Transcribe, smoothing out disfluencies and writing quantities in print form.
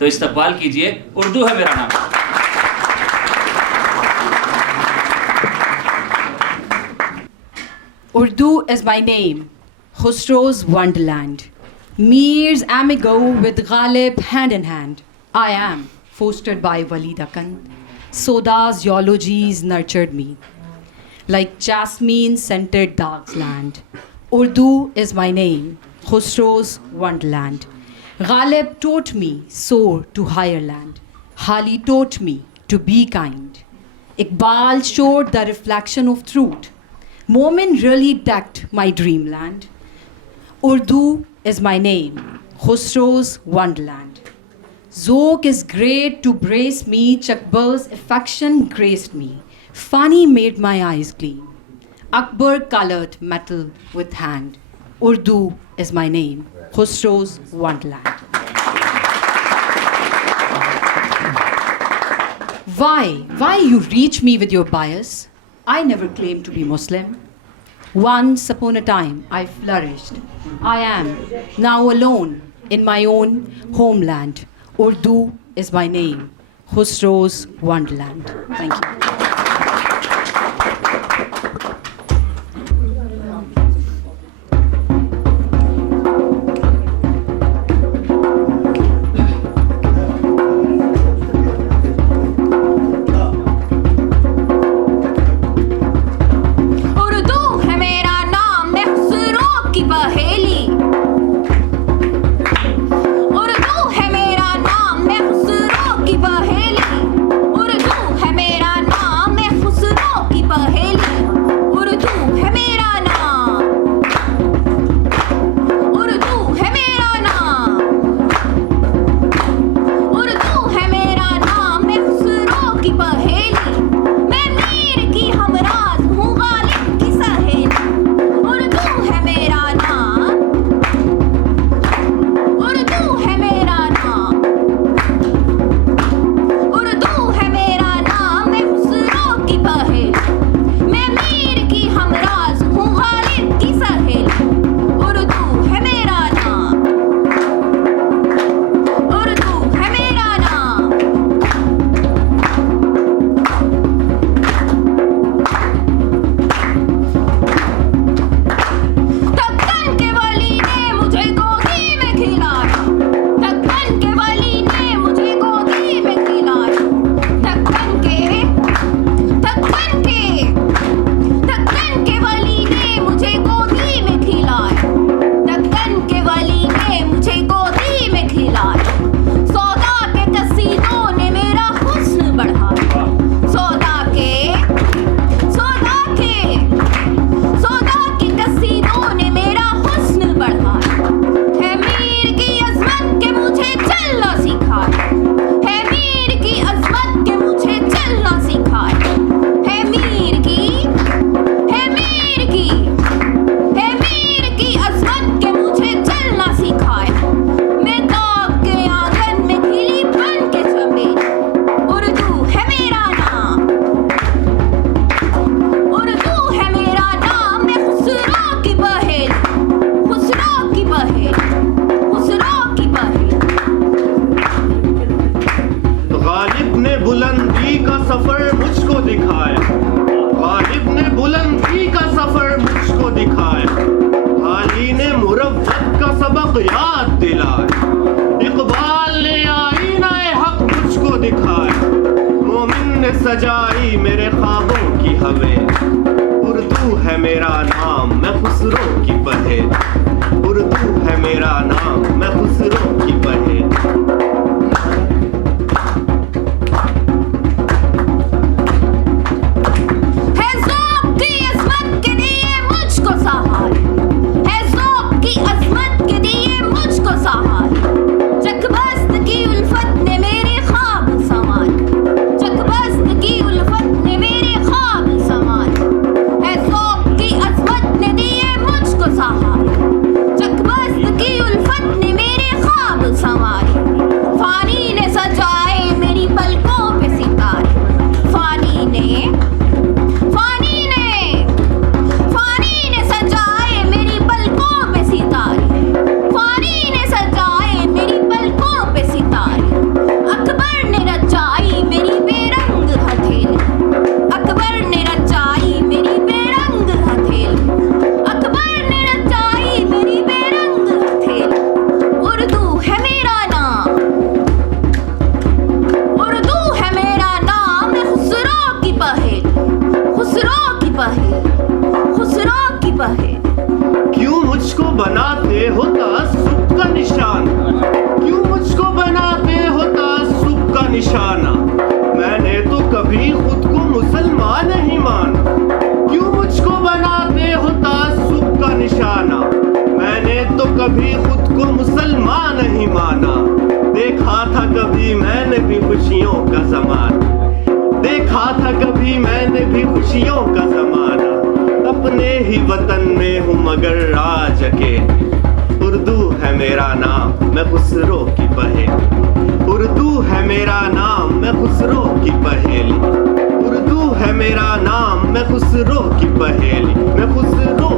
तो इस्तकबाल कीजिए, उर्दू है मेरा नाम। Urdu is my name, Khusroo's wonderland. Meer's amigo with Ghalib hand in hand. I am fostered by Wali Dakkni. Soda's eulogies nurtured me. Like Jasmine scented Dagh's land. Urdu is my name, Khusroo's wonderland. Ghalib taught me soar to higher land. Hali taught me to be kind. Iqbal showed the reflection of truth. Momim really decked my dreamland. Urdu is my name, Khusroo's wonderland. Zauq is great to brace me, Chkblust affection graced me. Fani made my eyes gleam. Akbar colored metal with hand. Urdu is my name, Khusroo's wonderland. Why you reach me with your bias? I never claimed to be Muslim. Once upon a time, I flourished. I am now alone in my own homeland. Urdu is my name, Khusroo's wonderland. Thank you. याद दिलाए, इकबाल ने आईना हक मुझको दिखाए, मोमिन ने सजाई मेरे ख्वाबों की हवें। उर्दू है मेरा नाम, मैं खुसरो की पहेल। उर्दू है मेरा नाम, मैं खुसरो की पहेल। Sahar बनाते हो तासुब का निशान? क्यों मुझको बनाते हो तासुब का निशाना? मैंने तो कभी खुद को मुसलमान नहीं माना। क्यों मुझको बनाते हो तासुब का निशाना? मैंने तो कभी खुद को मुसलमान नहीं माना। देखा था कभी मैंने भी खुशियों का ज़माना, देखा था कभी मैंने भी खुशियों का ज़माना। अपने ही वतन में हूँ मगर आज अकेले। उर्दू है मेरा नाम, मैं खुसरो की पहेली। उर्दू है मेरा नाम, मैं खुसरो की पहेली। उर्दू है मेरा नाम, मैं खुसरो की पहेली। मैं खुसरो